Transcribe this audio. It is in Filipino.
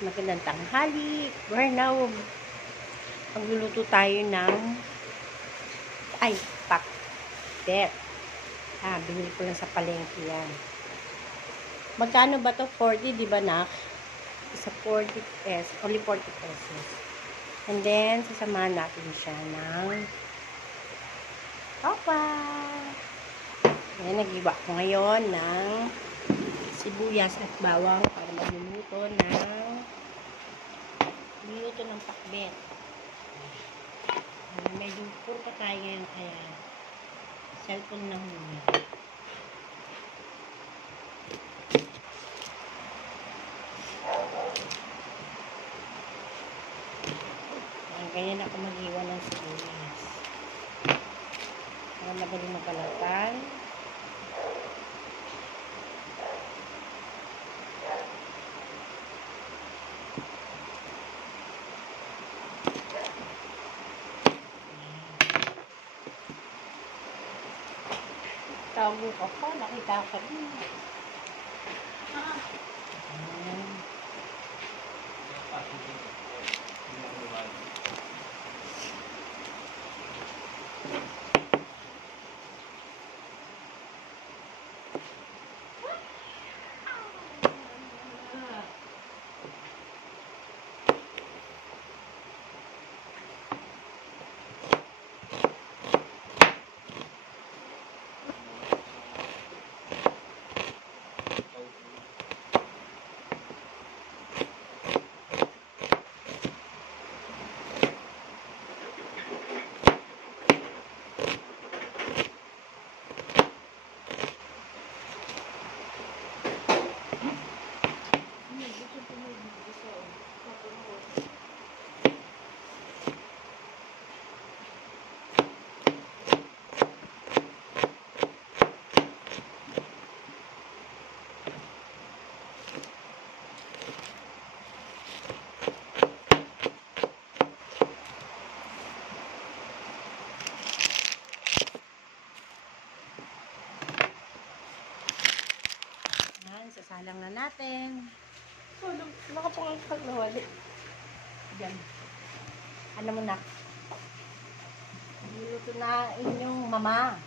magandang tanghali. We're now magluluto tayo ng pakbet. Binili ko lang sa palengke yan. Magkano ba to? 40, di ba nak? Isa 40 pesos, only 40 pesos. And then, sasamahan natin siya ng papa. Ayan, nag-iwa ko ngayon ng sibuyas at bawang para magluluto ng pakbet. Medyo puro pa tayo ngayon kaya cellphone na muna. Ganyan ako mag-iwan ng sibuyas. Para madaling makalatan. Tago ko pa, nakita ko din. Sasalang na natin. Nakapangangkag na wali. Diyan. Alam mo na. Niluto na inyong mama.